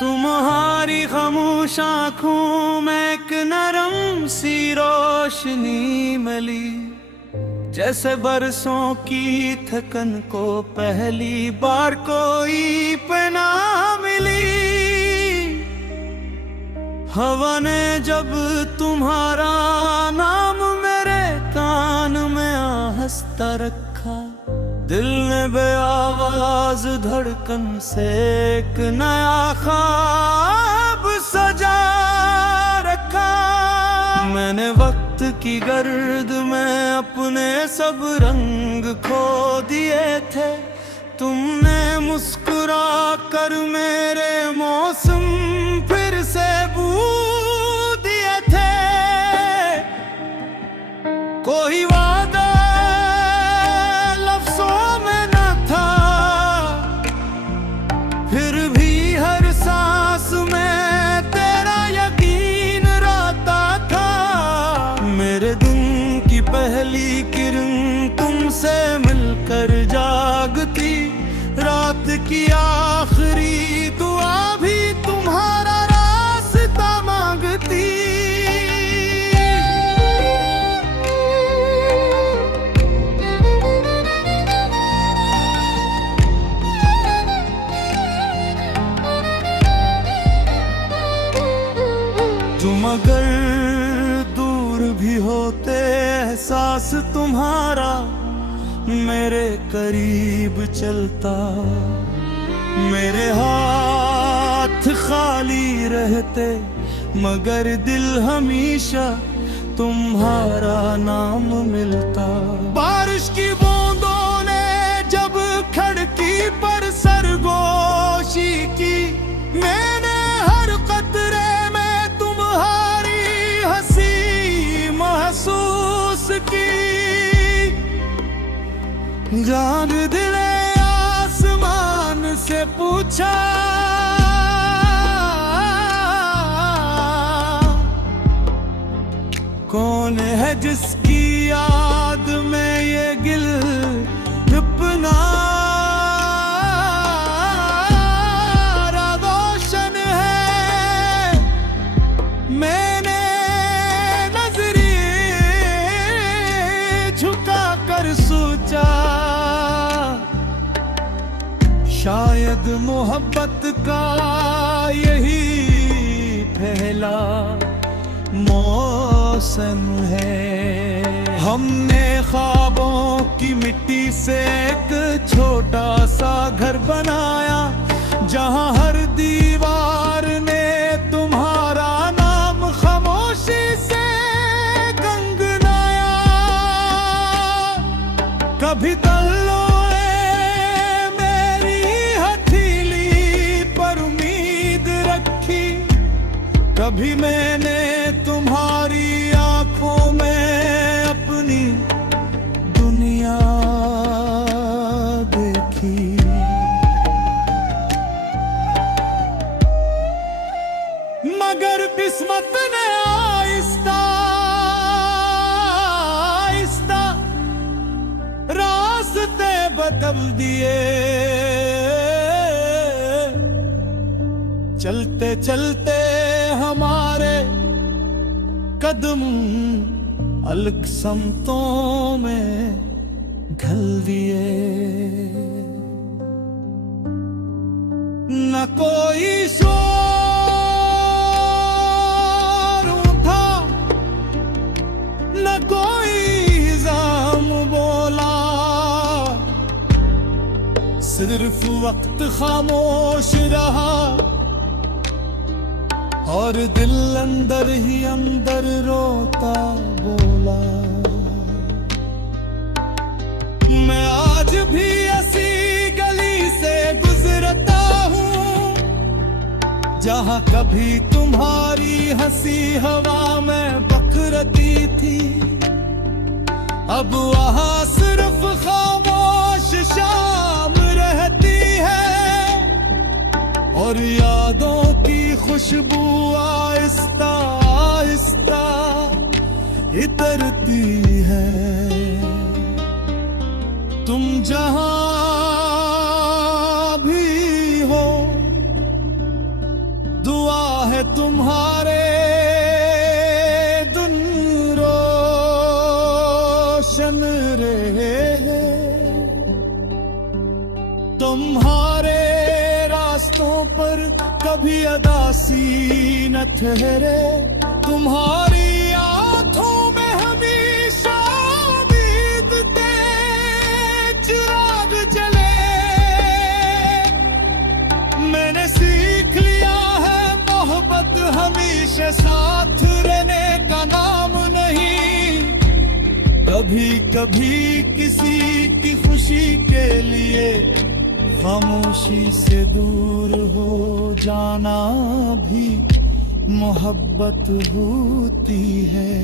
तुम्हारी खामोश आंखों में एक नरम सी रोशनी मिली, जैसे बरसों की थकन को पहली बार कोई पनाह मिली। हवा ने जब तुम्हारा नाम मेरे कान में आहिस्ता रखा, दिल ने बेआवाज धड़कन से एक नया ख्वाब सजा रखा। मैंने वक्त की गर्द में अपने सब रंग खो दिए थे, तुमने मुस्कुरा कर मेरे मौसम फिर से बू दिए थे। कोई वादा लफ्ज़ों में न था, फिर भी हर सांस में तेरा यकीन रहता था। मेरे दिन की पहली किरण तुमसे मिलकर जागती, रात की आखिरी दुआ भी तुम्हारा रास्ता मांगती। तुम अगर दूर भी होते, एहसास तुम्हारा मेरे करीब चलता। मेरे हाथ खाली रहते, मगर दिल हमेशा तुम्हारा नाम मिलता। बारिश की बूंदों ने जब खिड़की पर सरगोशी की, मैंने हर कतरे में तुम्हारी हंसी महसूस की। जान दिले आसमान से पूछा, कौन है जिसकी याद में ये गिल अपना रोशन है। मैंने नजरें झुका कर सोचा, शायद मोहब्बत का यही पहला मौसम है। हमने ख्वाबों की मिट्टी से एक छोटा सा घर बनाया, जहां हर दीवार ने तुम्हारा नाम खामोशी से गंगनाया। कभी तल्लोए मेरी हथेली पर उम्मीद रखी, कभी मैंने तुम्हारी आंखों में अपनी दुनिया देखी। मगर किस्मत ने आहिस्ता आहिस्ता रास्ते बदल दिए। चलते चलते हमारे कदम अलग समतों में ढल दिए। न कोई शोर उठा, न कोई जाम बोला, सिर्फ वक्त खामोश रहा और दिल अंदर ही अंदर रोता बोला। मैं आज भी ऐसी गली से गुजरता हूँ, जहाँ कभी तुम्हारी हंसी हवा में बकरती थी। अब वहाँ सिर्फ खामोश शाम रहती है और यादों की खुशबू आहिस्ता आहिस्ता इतरती है। तुम जहां भी हो बातों पर कभी अदासी न ठहरे। तुम्हारी आंखों में हमेशा उम्मीद के चिराग जले। मैंने सीख लिया है मोहब्बत हमेशा साथ रहने का नाम नहीं। कभी कभी किसी की खुशी के लिए खामोशी से दूर हो जाना भी मोहब्बत होती है।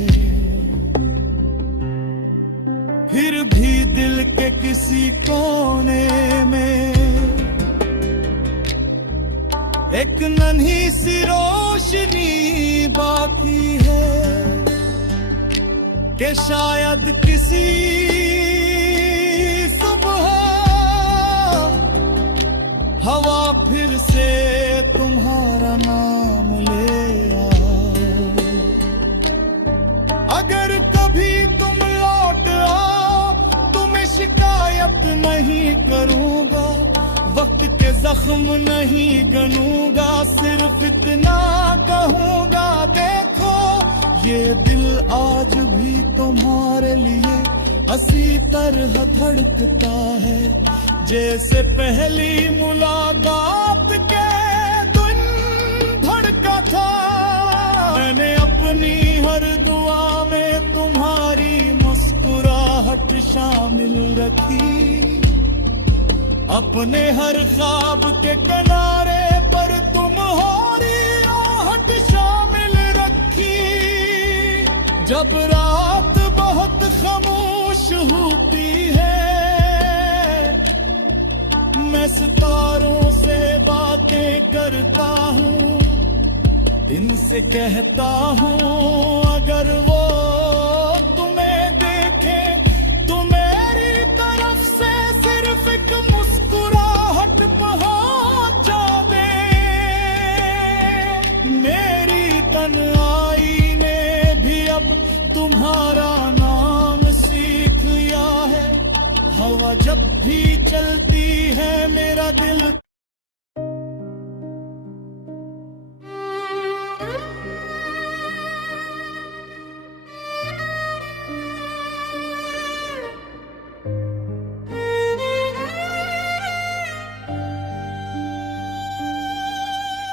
फिर भी दिल के किसी कोने में एक नन्ही सी रोशनी बाकी है कि शायद किसी सुबह हवा फिर से तुम्हारा नाम ले आए। अगर कभी तुम लौट आओ तो मैं शिकायत नहीं करूंगा, वक्त के जख्म नहीं गनूंगा, सिर्फ इतना कहूंगा देखो ये दिल आज भी तुम्हारे लिए हंसी तरह धड़कता है जैसे पहली मुलाकात के दिन धड़का था। मैंने अपनी हर दुआ में तुम्हारी मुस्कुराहट शामिल रखी, अपने हर ख्वाब के किनारे पर तुम्हारी आहट शामिल रखी। जब रात बहुत खामोश होती है मैं सितारों से बातें करता हूँ, इनसे कहता हूँ अगर वो तुम्हें देखे तो मेरी तरफ से सिर्फ एक मुस्कुराहट पहुँचा दे। मेरी तन्हाई ने भी अब तुम्हारा नाम सीख लिया है। हवा जब भी चलती है मेरा दिल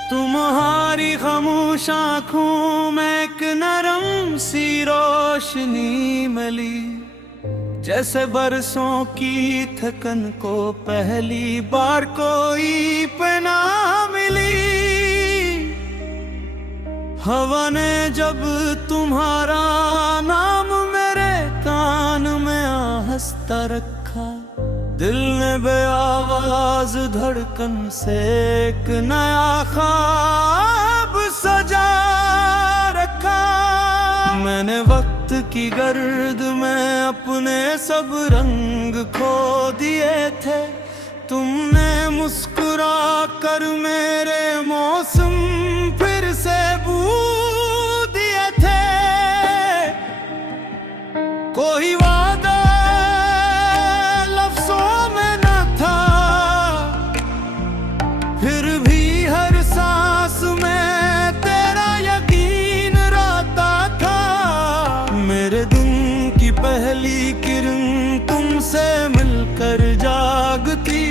तुम्हारी खामोश आँखों में एक नरम सी रोशनी मिली, जैसे बरसों की थकन को पहली बार कोई पना मिली। हवा ने जब तुम्हारा नाम मेरे कान में आहिस्ता रखा, दिल ने बेआवाज धड़कन से एक नया ख्वाब सजा रखा। मैंने वक्त की गर्द में अपने सब रंग खो दिए थे, तुमने मुस्कुरा कर मेरे मौसम फिर से बू दिए थे। कोई वादा लफ्जों में न था, फिर भी हर सांस में तेरा यकीन रहता था। मेरे दिन की पहली किरण तुमसे मिलकर जागती,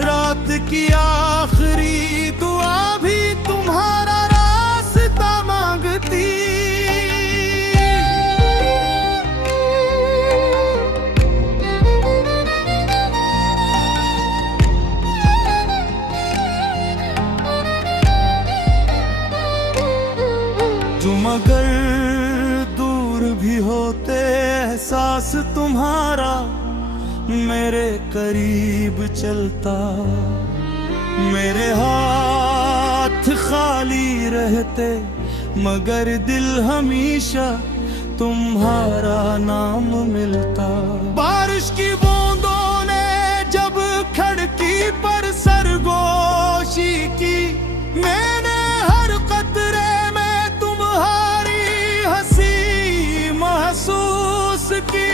रात की आखिरी दुआ भी तुम्हारा रास्ता मांगती। तुम अगर दूर भी होते एहसास तुम्हारा मेरे करीब चलता, मेरे हाथ खाली रहते मगर दिल हमेशा तुम्हारा नाम मिलता। बारिश की बूंदों ने जब खिड़की पर सरगोशी की, मैंने हर कतरे में तुम्हारी हंसी महसूस की।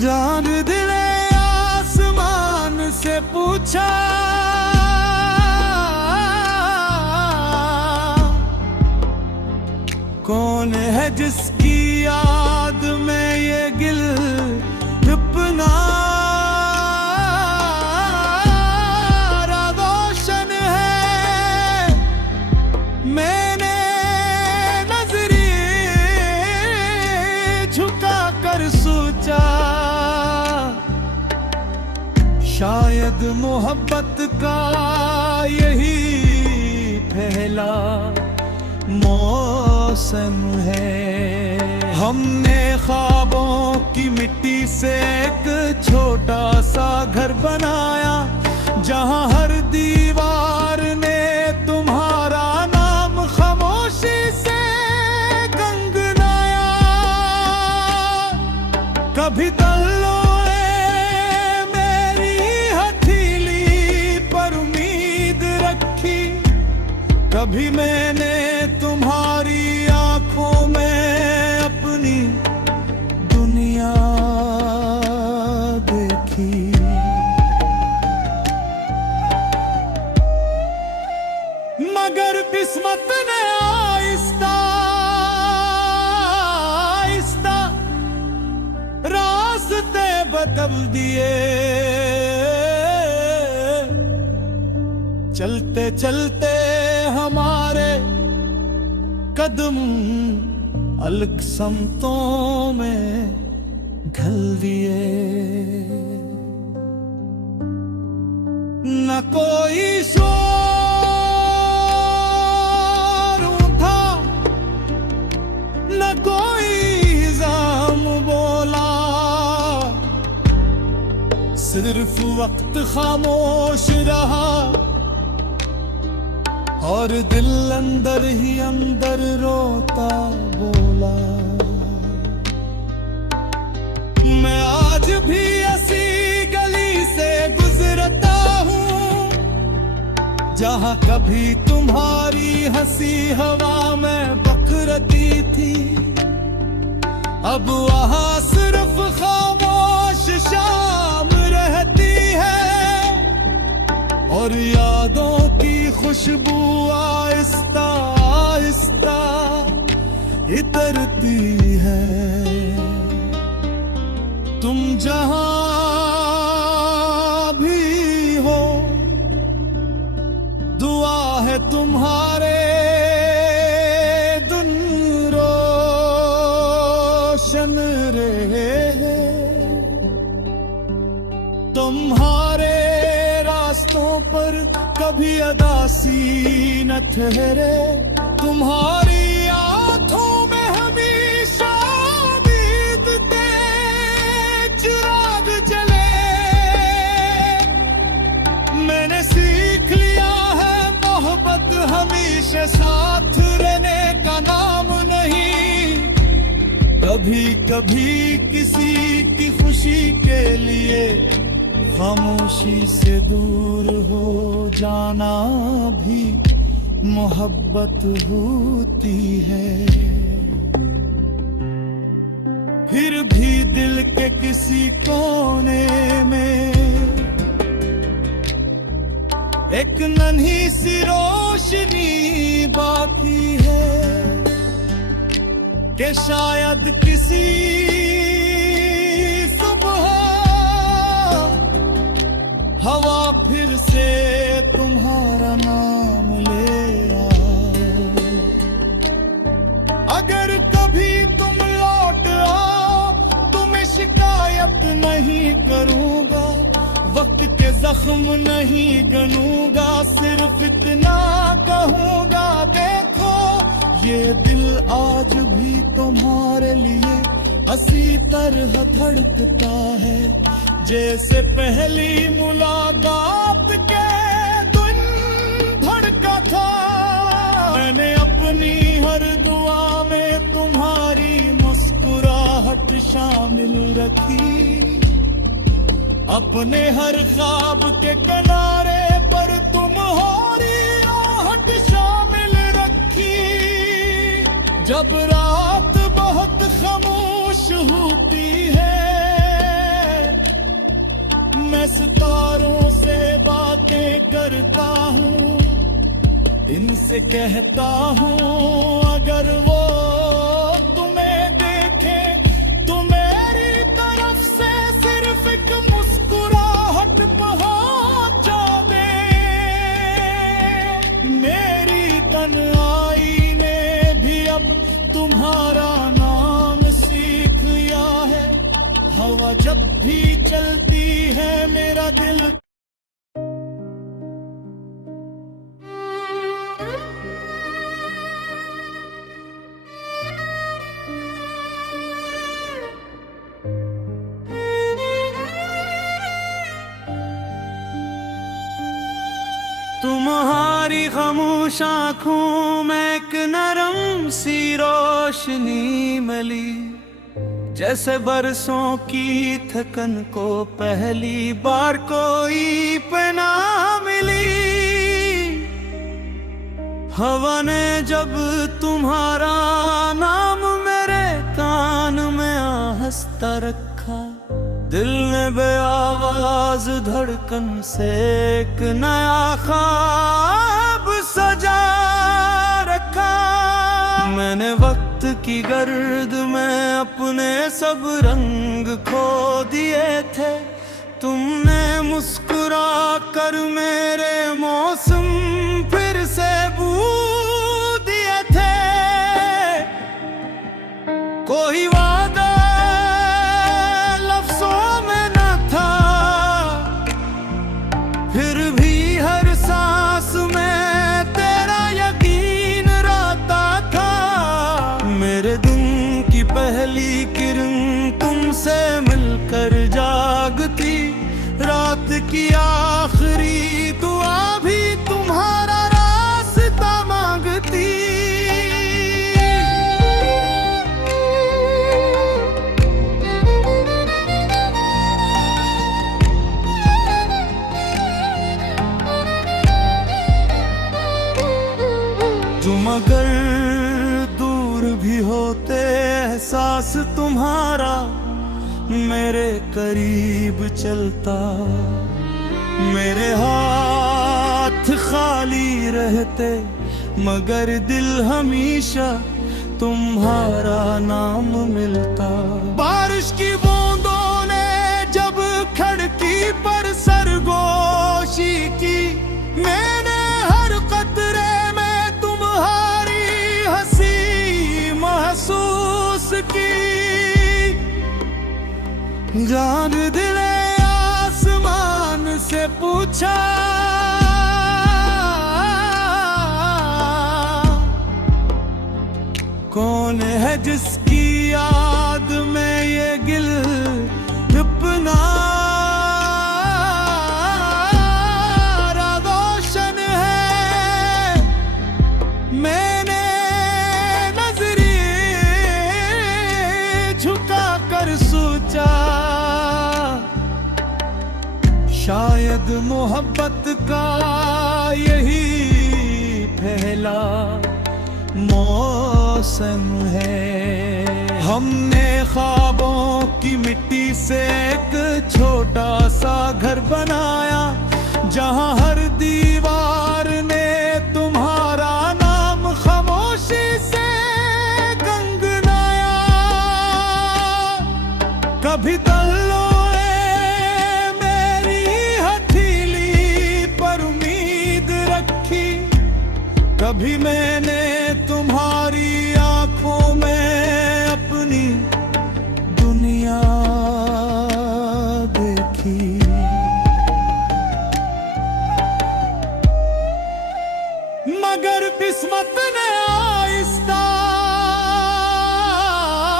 जान दिले आसमान से से पूछा, कौन है जिसकी याद में ये गिल अपना रोशन है। मैंने नजरें झुका कर सोचा, शायद मोहब्बत का यही पहला मौसम है। हमने ख्वाबों की मिट्टी से एक छोटा सा घर बनाया, जहां हर दीवार ने तुम्हारा नाम खामोशी से गंगनाया। कभी तल्लोए मेरी हथेली पर उम्मीद रखी, कभी मैंने तुम्हारी आंखों में अपनी दुनिया देखी। मगर किस्मत ने आहिस्ता आहिस्ता रास्ते बदल दिए। चलते चलते हमारे कदम अलग समतों में घल दिए। न कोई शोर उठा, न कोई जाम बोला, सिर्फ वक्त खामोश रहा और दिल अंदर ही अंदर रोता बोला। मैं आज भी ऐसी गली से गुजरता हूँ, जहाँ कभी तुम्हारी हंसी हवा में बकरती थी। अब वहाँ सिर्फ खामोश शाम रहती है और यादों की खुशबू आहिस्ता आहिस्ता इतरती है। तुम जहां भी हो, दुआ है तुम्हारे दिन रोशन रहे। तुम्हारे रास्तों पर कभी अदासी न ठहरे, तुम्हारी आंखों में हमेशा उम्मीद के चिराग जले। मैंने सीख लिया है मोहब्बत हमेशा साथ रहने का नाम नहीं। कभी कभी किसी की खुशी के लिए खामोशी से दूर हो जाना भी मोहब्बत होती है। फिर भी दिल के किसी कोने में एक नन्ही सी रोशनी बाकी है कि शायद किसी हवा फिर से तुम्हारा नाम ले आओ। अगर कभी तुम लौट आओ, तुम्हें शिकायत नहीं करूंगा, वक्त के जख्म नहीं गनूंगा, सिर्फ इतना कहूंगा, देखो ये दिल आज भी तुम्हारे लिए हंसी तरह धड़कता है, जैसे पहली मुलाकात के दिन धड़का था। मैंने अपनी हर दुआ में तुम्हारी मुस्कुराहट शामिल रखी, अपने हर ख्वाब के किनारे पर तुम्हारी आहट शामिल रखी। जब रात बहुत खामोश होती है, मैं सितारों से करता हूँ, इनसे कहता हूँ अगर वो तुम्हें देखे तो मेरी तरफ से सिर्फ एक मुस्कुराहट पहुँचा दे। मेरी तन्हाई ने भी अब तुम्हारा नाम सीख लिया है, हवा जब भी चलती है मेरा दिल तुम्हारी खामोश आँखों में एक नरम सी रोशनी मिली, जैसे बरसों की थकन को पहली बार कोई पनाह मिली। हवा ने जब तुम्हारा नाम मेरे कान में आहिस्ता रखा, दिल ने बेआवाज धड़कन से एक नया ख्वाब सजा रखा। मैंने वक्त की गर्द में अपने सब रंग खो दिए थे, तुमने मुस्कुरा कर मेरे मौसम फिर से बू दिए थे। कोई वादा लफ्जों में न था, फिर भी हर सांस में तेरा यकीन रहता था। मेरे दिन की पहली किरण तुमसे मिलकर जागती, रात की आखिरी दुआ भी तुम्हारा रास्ता मांगती। तुम अगर दूर भी होते एहसास तुम्हारा मेरे करीब चलता। मेरे हाथ खाली रहते मगर दिल हमेशा तुम्हारा नाम मिलता। बारिश की बूंदों ने जब खिड़की पर सरगोशी की, मैंने हर कतरे में तुम्हारी हंसी महसूस की। जान दिले आसमान से पूछा, कौन है जिसकी याद में ये गिल अपना रोशन है। मैंने नजरें झुका कर सोचा, शायद मोहब्बत का यही पहला मौसम है। हमने ख्वाबों की मिट्टी से एक छोटा सा घर बनाया, जहां हर दीवार ने तुम्हारा नाम खामोशी से गंगनाया। कभी तल्लोए मेरी हथेली पर उम्मीद रखी, कभी मैंने तुम्हारी आंखों में अपनी दुनिया देखी। मगर किस्मत ने आहिस्ता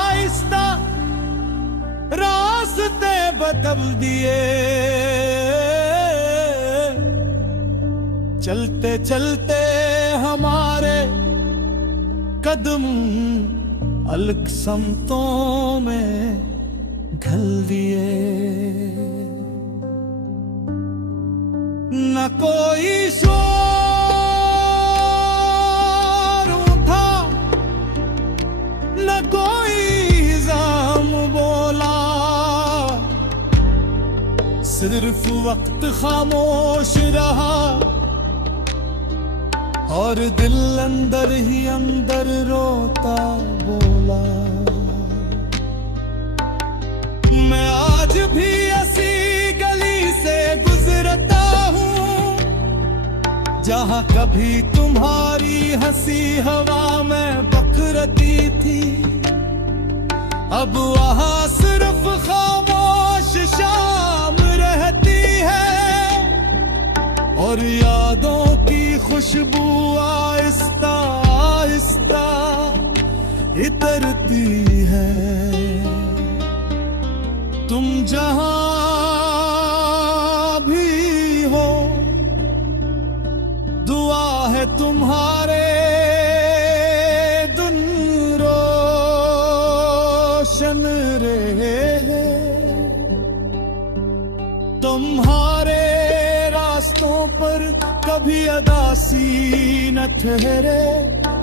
आहिस्ता रास्ते बदल दिए। चलते चलते हमारे कदम अलग समतों में ढल दिए। न कोई शोर उठा, न कोई जाम बोला, सिर्फ वक्त खामोश रहा और दिल अंदर ही अंदर रोता बोला, मैं आज भी ऐसी गली से गुजरता हूँ जहाँ कभी तुम्हारी हंसी हवा में बकरती थी। अब वहाँ सिर्फ खामोश शाम रहती है और यादों की खुशबू आहिस्ता आहिस्ता इतरती है। तुम जहां भी हो, दुआ है तुम्हारे दिन रोशन रहे, तुम्हारे रास्तों पर कभी अदासी न ठहरे,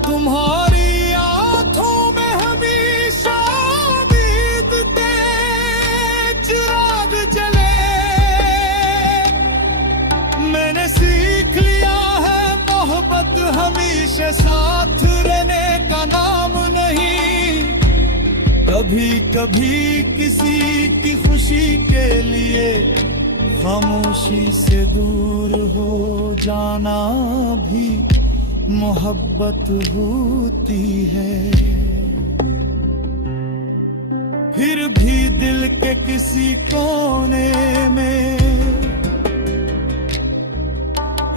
तुम्हारी आंखों में हमेशा उम्मीद तेज राग जले। मैंने सीख लिया है मोहब्बत हमेशा साथ रहने का नाम नहीं, कभी कभी किसी की खुशी के लिए खामोशी से दूर हो जाना भी मोहब्बत होती है। फिर भी दिल के किसी कोने में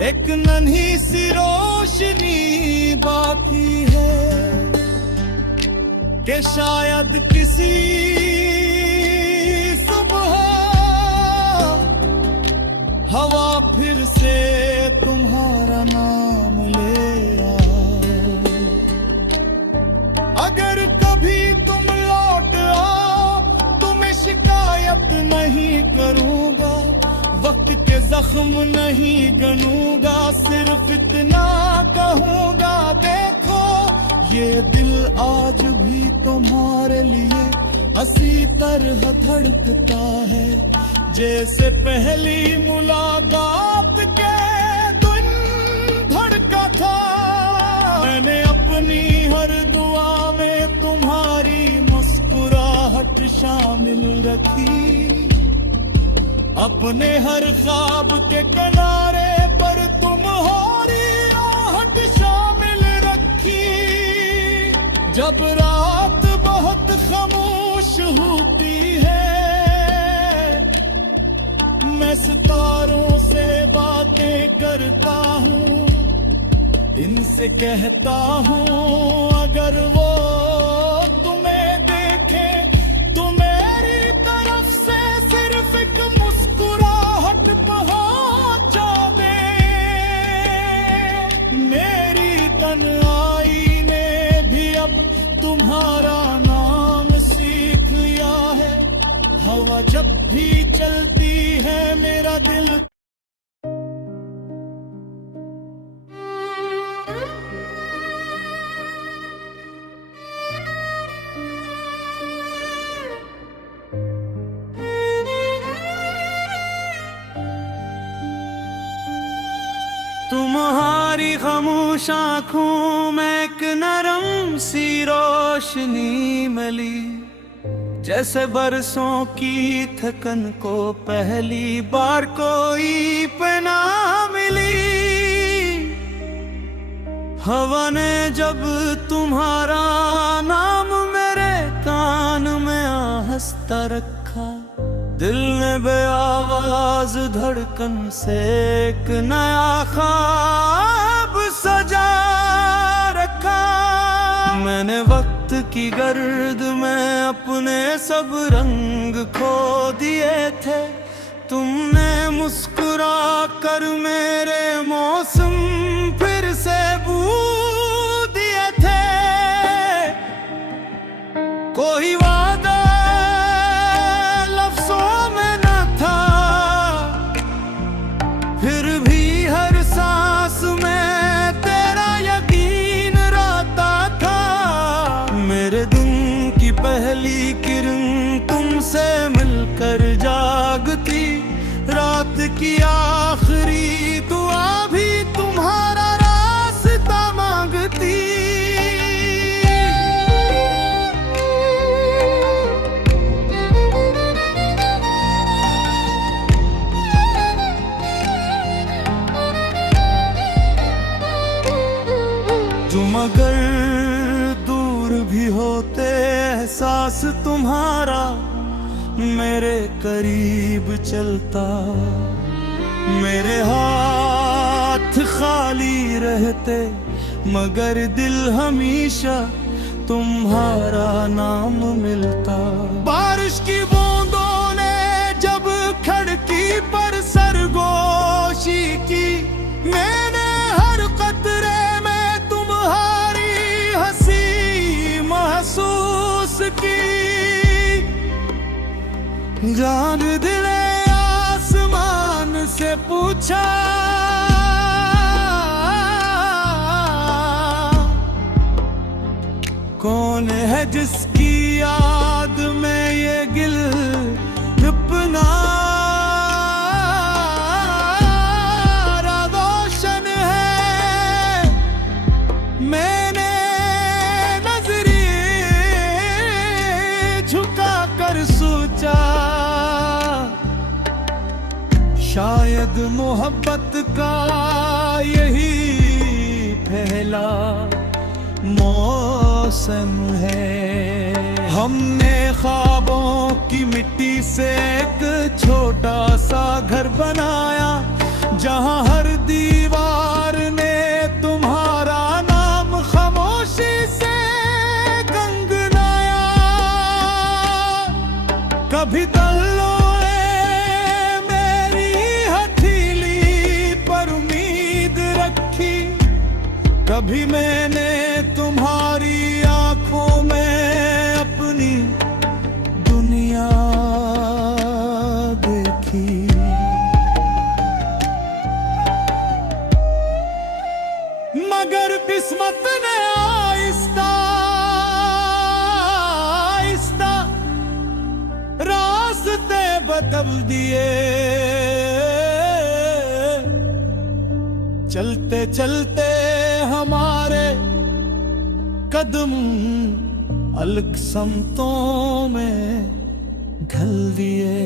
एक नन्ही सी रोशनी बाकी है कि शायद किसी सुबह हवा फिर से तुम्हारा नाम ले आओ। अगर कभी तुम लौट आओ तो मैं शिकायत नहीं करूंगा, वक्त के जख्म नहीं गनूंगा, सिर्फ इतना कहूंगा देखो ये दिल आज भी तुम्हारे लिए हंसी तरह धड़कता है, जैसे पहली मुलाकात के दिन धड़का था। मैंने अपनी हर दुआ में तुम्हारी मुस्कुराहट शामिल रखी, अपने हर ख्वाब के किनारे पर तुम्हारी आहट शामिल रखी। जब रात बहुत खामोश होती है मैं सितारों से बातें करता हूँ, इनसे कहता हूँ अगर वो तुम्हें देखे तो मेरी तरफ से सिर्फ एक मुस्कुराहट पहुँचा दे। मेरी तन्हाई ने भी अब तुम्हारा नाम सीख लिया है, हवा जब भी चलती है मेरा दिल तुम्हारी खामोश आँखों में एक नरम सी रोशनी मिली, जैसे बरसों की थकन को पहली बार कोई पनाह मिली। हवा ने जब तुम्हारा नाम मेरे कान में आहिस्ता रखा, दिल ने बेआवाज धड़कन से एक नया ख्वाब सजा रखा। मैंने वक्त की गर्द में अपने सब रंग खो दिए थे, तुमने मुस्कुरा कर मेरे मौसम फिर से बू दिए थे। कोई वादा लफ्जों में न था, फिर भी हर सांस में तेरा यकीन रहता था। मेरे दिन की पहली किरण तुमसे मिलकर जागती, रात की आखिरी दुआ भी तुम्हारा रास्ता तुम अगर दूर भी होते एहसास तुम्हारा मेरे करीब चलता, मेरे हाथ खाली रहते मगर दिल हमेशा तुम्हारा नाम मिलता। बारिश की बूंदों ने जब खिड़की पर सरगोशी की, मैंने हर कतरे में तुम्हारी हंसी महसूस की। जान दिले आसमान से पूछा, कौन है जिसकी याद में ये गिल अपना रोशन है। मैंने नजरें झुका कर सोचा, शायद मोहब्बत का यही पहला मौसम है। हमने ख्वाबों की मिट्टी से एक छोटा सा घर बनाया, जहां हर दीवार ने तुम्हारा नाम खामोशी से गंगनाया। कभी तल्लो मेरी हथेली पर उम्मीद रखी, कभी मैंने तुम्हारी आंखों में अपनी दुनिया देखी। मगर किस्मत ने आहिस्ता आहिस्ता रास्ते बदल दिए। चलते चलते हमारे कदम अलग समतों में घल दिए।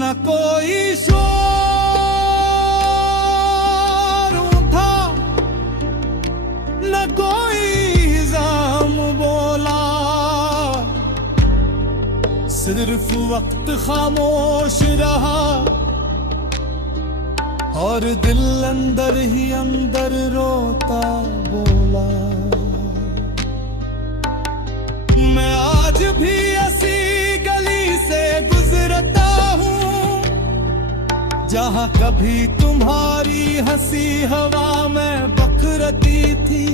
न कोई शोर था, न कोई जाम बोला, सिर्फ वक्त खामोश रहा और दिल अंदर ही अंदर रोता बोला। मैं आज भी ऐसी गली से गुजरता हूँ जहाँ कभी तुम्हारी हंसी हवा में बकरती थी।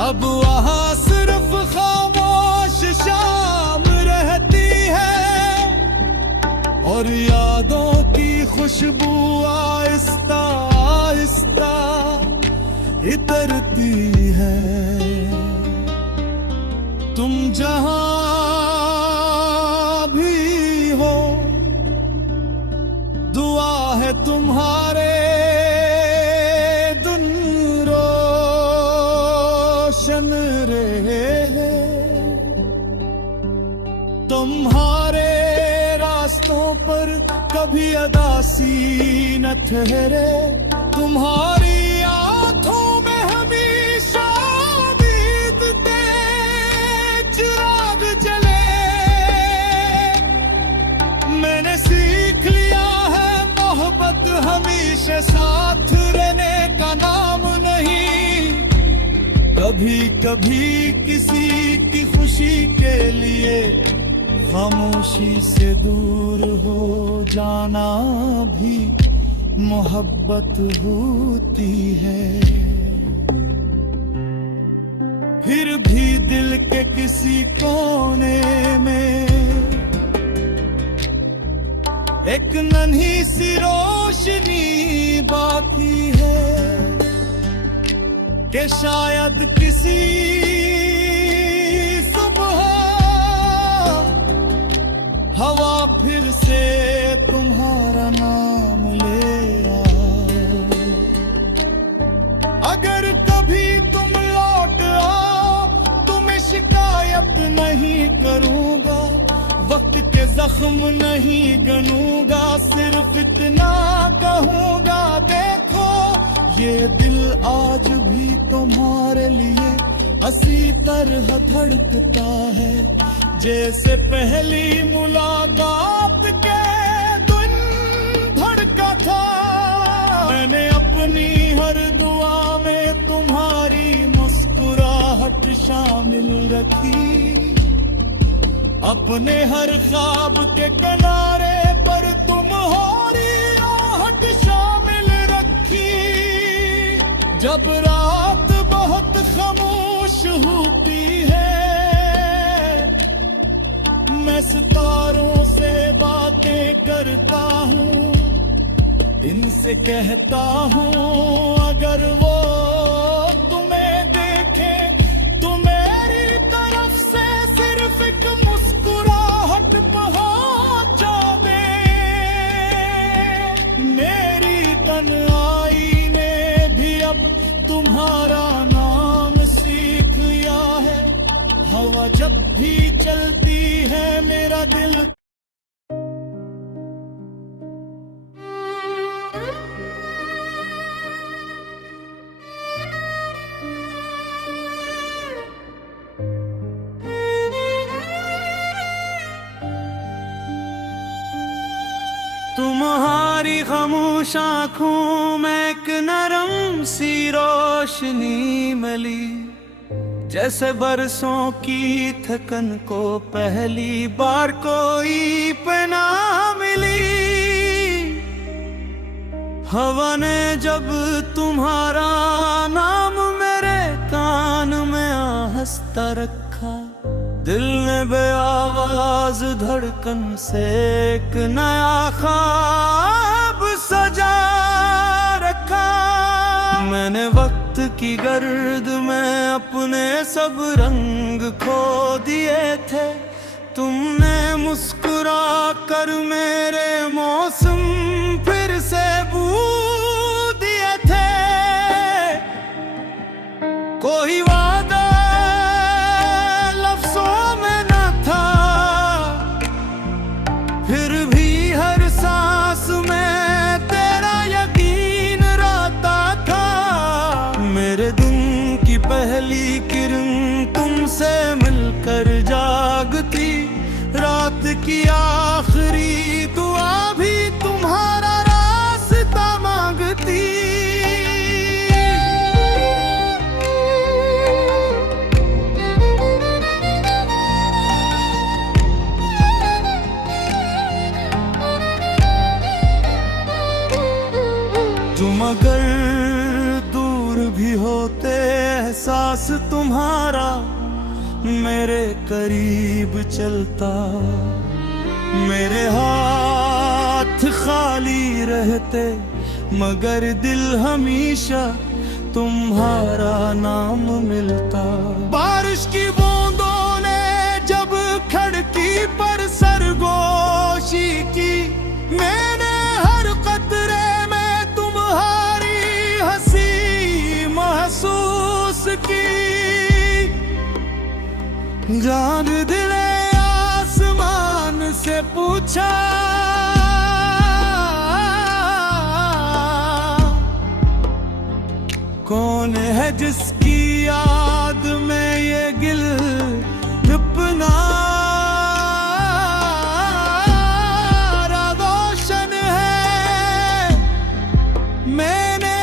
अब वहाँ सिर्फ खामोश शाम रहती है और यादों की खुशबू आहिस्ता आहिस्ता इतरती है। तुम जहां भी हो, दुआ है तुम्हारे दिन रोशन रहे। तुम्हारे रास्तों पर कभी अदासी न ठहरे, तुम्हारी आंखों में हमेशा उम्मीद के चिराग जले। मैंने सीख लिया है मोहब्बत हमेशा साथ रहने का नाम नहीं। कभी कभी किसी की खुशी के लिए खामोशी से दूर हो जाना भी मोहब्बत होती है। फिर भी दिल के किसी कोने में एक नन्ही सी रोशनी बाकी है कि शायद किसी हवा फिर से तुम्हारा नाम ले आए। अगर कभी तुम लौट आओ तो मैं शिकायत नहीं करूंगा, वक्त के जख्म नहीं गनूंगा, सिर्फ इतना कहूँगा, देखो ये दिल आज भी तुम्हारे लिए हंसी तरह धड़कता है, जैसे पहली मुलाकात के दिन धड़का था। मैंने अपनी हर दुआ में तुम्हारी मुस्कुराहट शामिल रखी, अपने हर ख्वाब के किनारे पर तुम्हारी आहट शामिल रखी। जब रात बहुत खामोश होती है, मैं सितारों से बातें करता हूँ, इनसे कहता हूँ अगर वो तुम्हें देखे तो मेरी तरफ से सिर्फ एक मुस्कुराहट पहुंचा दे। मेरी तन्हाई ने भी अब तुम्हारा नाम सीख लिया है, हवा जब भी चलती है मेरा दिल तुम्हारी खामोश आँखों में एक नरम सी रोशनी मिली, जैसे बरसों की थकन को पहली बार कोई पनाह मिली। हवा ने जब तुम्हारा नाम मेरे कान में आहिस्ता रखा, दिल ने बेआवाज धड़कन से एक नया ख्वाब सजा रखा। मैंने वक्त की गर्द में अपने सब रंग खो दिए थे, तुमने मुस्कुरा कर मेरे मौसम फिर से बू दिए थे। कोई वादा लफ्ज़ों में न था, फिर भी हर सांस में तेरा यकीन रहता था। मेरे दिन की पहली किरण तुमसे मिलकर जागती, रात की आखिरी दुआ भी तुम्हारा रास्ता मांगती। तुम अगर दूर भी होते एहसास तुम्हारा मेरे करीब चलता, मेरे हाथ खाली रहते मगर दिल हमेशा तुम्हारा नाम मिलता। बारिश की बूंदों ने जब खिड़की पर सरगोशी की, मैंने हर कतरे में तुम्हारी हंसी महसूस की। जान दिले आसमान से पूछा, कौन है जिसकी याद में ये गिल अपना रोशन है। मैंने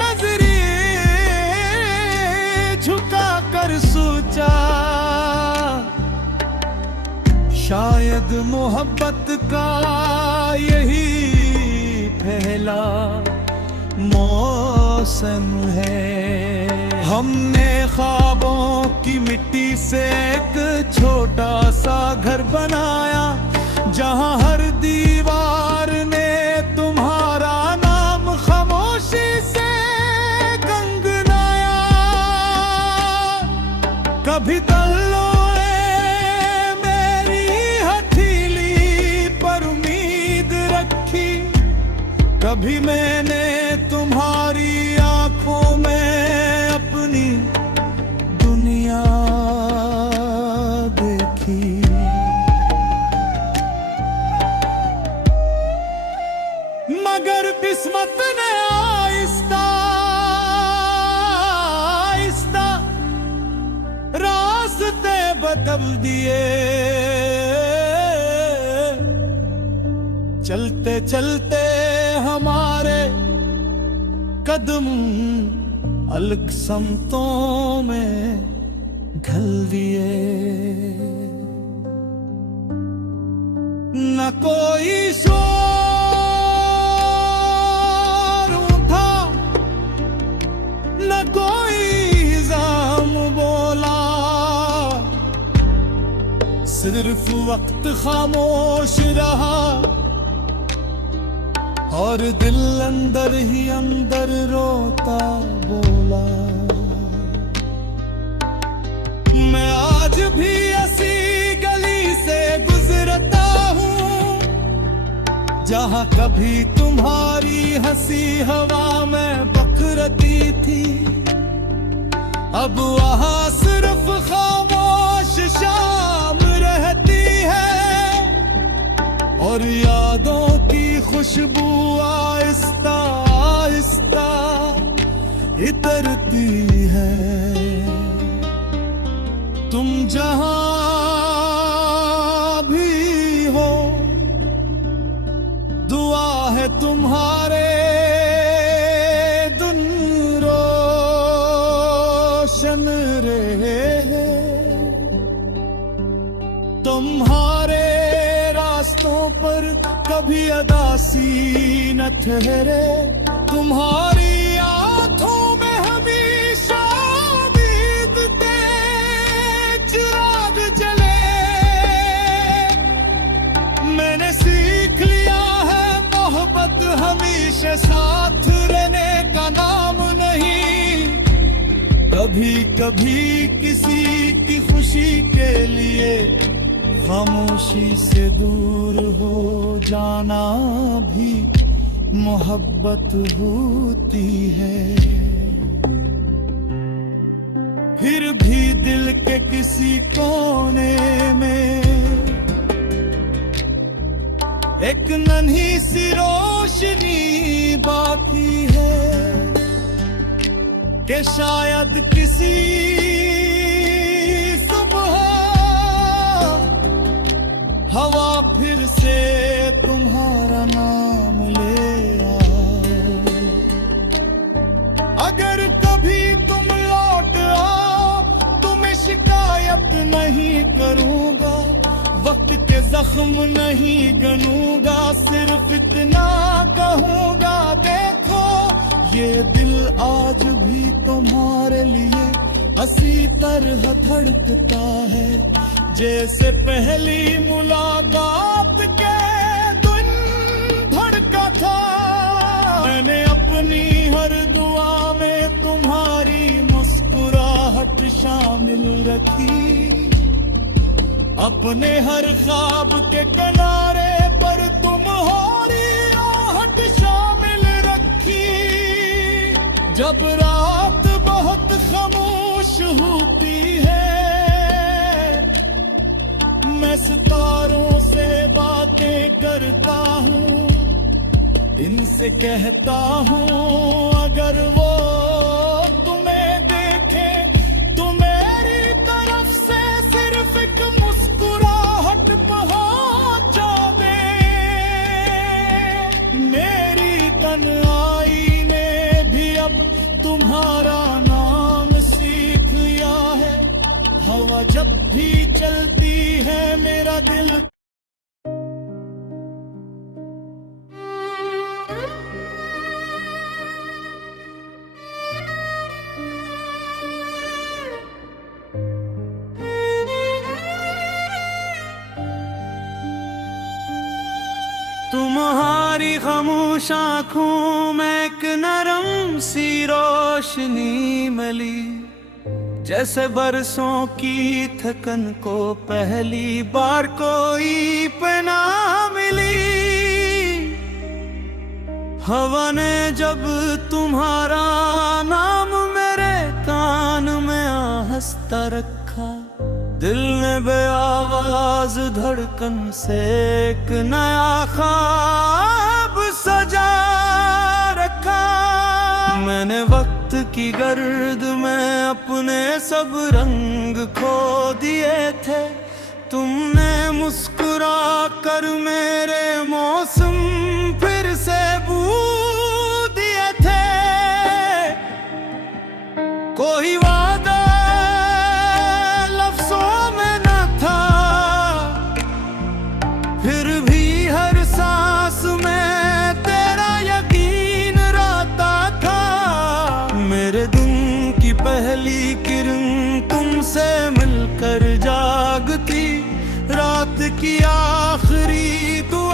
नजरें झुका कर सोचा, शायद मोहब्बत का यही पहला मौसम है। हमने ख्वाबों की मिट्टी से एक छोटा सा घर बनाया, जहां हर दीवार ने तुम्हारा नाम खामोशी से गंगनाया। कभी तल्लोए मेरी हथेली पर उम्मीद रखी, कभी मैंने तुम्हारी आंखों में अपनी दुनिया देखी। मगर किस्मत ने आहिस्ता आहिस्ता रास्ते बदल दिए। चलते चलते हमारे कदम अलग समतों में घल दिए। न कोई शोर उठा न कोई जाम बोला, सिर्फ वक्त खामोश रहा और दिल अंदर ही अंदर रोता बोला। मैं आज भी ऐसी गली से गुजरता हूँ जहाँ कभी तुम्हारी हंसी हवा में बकरती थी। अब वहाँ सिर्फ खामोश शाम रहती है और यादों की खुशबू आहिस्ता आहिस्ता इतरती है। तुम जहां भी हो दुआ है तुम्हारे दिन रोशन रहे। तुम्हारे रास्तों पर कभी अदासी न ठहरे, तुम्हारी आंखों में हमेशा उम्मीद के चिराग जले। मैंने सीख लिया है मोहब्बत हमेशा साथ रहने का नाम नहीं। कभी कभी किसी की खुशी के लिए खामोशी से दूर हो जाना भी मोहब्बत होती है। फिर भी दिल के किसी कोने में एक नन्ही सी रोशनी बाकी है कि शायद किसी हवा फिर से तुम्हारा नाम ले आए। अगर कभी तुम लौट आओ तो मैं शिकायत नहीं करूंगा, वक्त के जख्म नहीं गनूंगा, सिर्फ इतना कहूंगा देखो ये दिल आज भी तुम्हारे लिए हंसी तरह धड़कता है जैसे पहली मुलाकात के दिन धड़का था। मैंने अपनी हर दुआ में तुम्हारी मुस्कुराहट शामिल रखी, अपने हर ख्वाब के किनारे पर तुम्हारी आहट शामिल रखी। जब रात बहुत खामोश होती है मैं सितारों से बातें करता हूँ, इनसे कहता हूँ अगर वो तुम्हें देखे तो मेरी तरफ से सिर्फ एक मुस्कुराहट पहुँचा दे। मेरी तन्हाई ने भी अब तुम्हारा नाम सीख लिया है, हवा जब भी चलती है मेरा दिल। तुम्हारी खामोश आँखों में एक नरम सी रोशनी मिली, जैसे बरसों की थकन को पहली बार कोई पनाह मिली। हवा ने जब तुम्हारा नाम मेरे कान में आहिस्ता रखा, दिल ने बेआवाज धड़कन से एक नया ख्वाब सजा मैंने वक्त की गर्द में अपने सब रंग खो दिए थे, तुमने मुस्कुरा कर मेरे मौसम फिर से बू दिए थे। कोई वादा लफ्जों में न था, फिर भी हर सांस में तेरा यकीन रहता था। मेरे दिन की पहली किरण तुमसे मिलकर जागती, रात की आखिरी दुआ